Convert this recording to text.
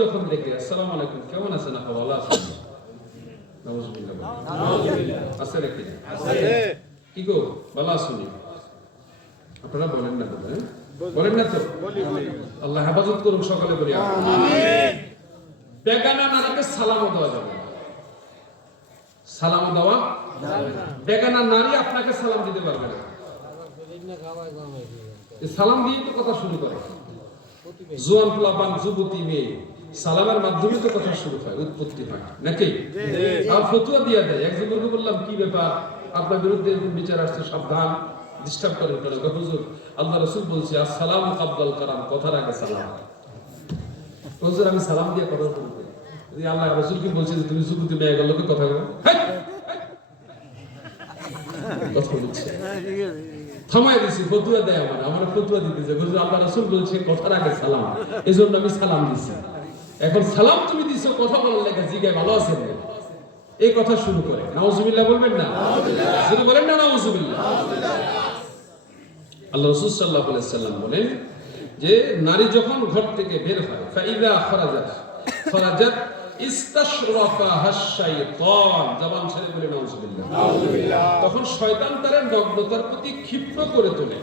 যখন দেখে আসসালামু আলাইকুম কেমন আছেন আপা ভালো আছেন নাউজুবিল্লাহ নাউজুবিল্লাহ আছে নাকি আছে কি গো ভালো আছেন আপনারা বলেন না হ্যাঁ বলেন না তো বলি আল্লাহ হেফাজত করুন সকালে বলি আমিন বেগানা নারীকে সালাম দেওয়া যাবে সালাম দেওয়া বেগানা নারী আপনাকে সালাম দিতে পারবে না সালাম দিয়ে তো কথা শুরু করে জোয়ান পোলাপান যুবতী মেয়ে সালামের মাধ্যমে তো কথা শুরু হয় উৎপত্তি হয় নাকি আর ফতোয়া দিয়া দেয় একজনকে বললাম কি ব্যাপার আপনার বিরুদ্ধে বিচার আসছে সাবধান ডিস্টার্ব করেন কেন হুজুর আল্লাহ রাসূল বলছে আসসালামু কাবলাল কালাম কথার আগে সালাম হুজুর আমি সালাম দিয়ে কথা শুরু করি আল্লাহ রাসূল কি বলছে তুমি যুবতী মেয়ে গুলোকে কথা বলো কথা বলছে থামাই দিছি ফতোয়া দেয় আমার ফতোয়া দিতেছে হুজুর আল্লাহ রাসূল বলছে কথার আগে সালাম এজন্য আমি সালাম দিছি এখন সালাম তুমি দিছো কথা বলার লাগা জিগায় ভালো আছেন এই কথা শুরু করে নাউজুবিল্লাহ বলবেন না যদি বলেন না নাউজুবিল্লাহ আল্লাহ রাসূল সাল্লাল্লাহু আলাইহি সাল্লাম বলেন যে নারী যখন ঘর থেকে বের হয় ফাইদা খরাজাত ইস্তাশরাফাহা শাইতান জবান ছেড়ে বলে নাউজুবিল্লাহ তখন শয়তান তার নগ্নতার প্রতি ক্ষিপ্ত করে তোলে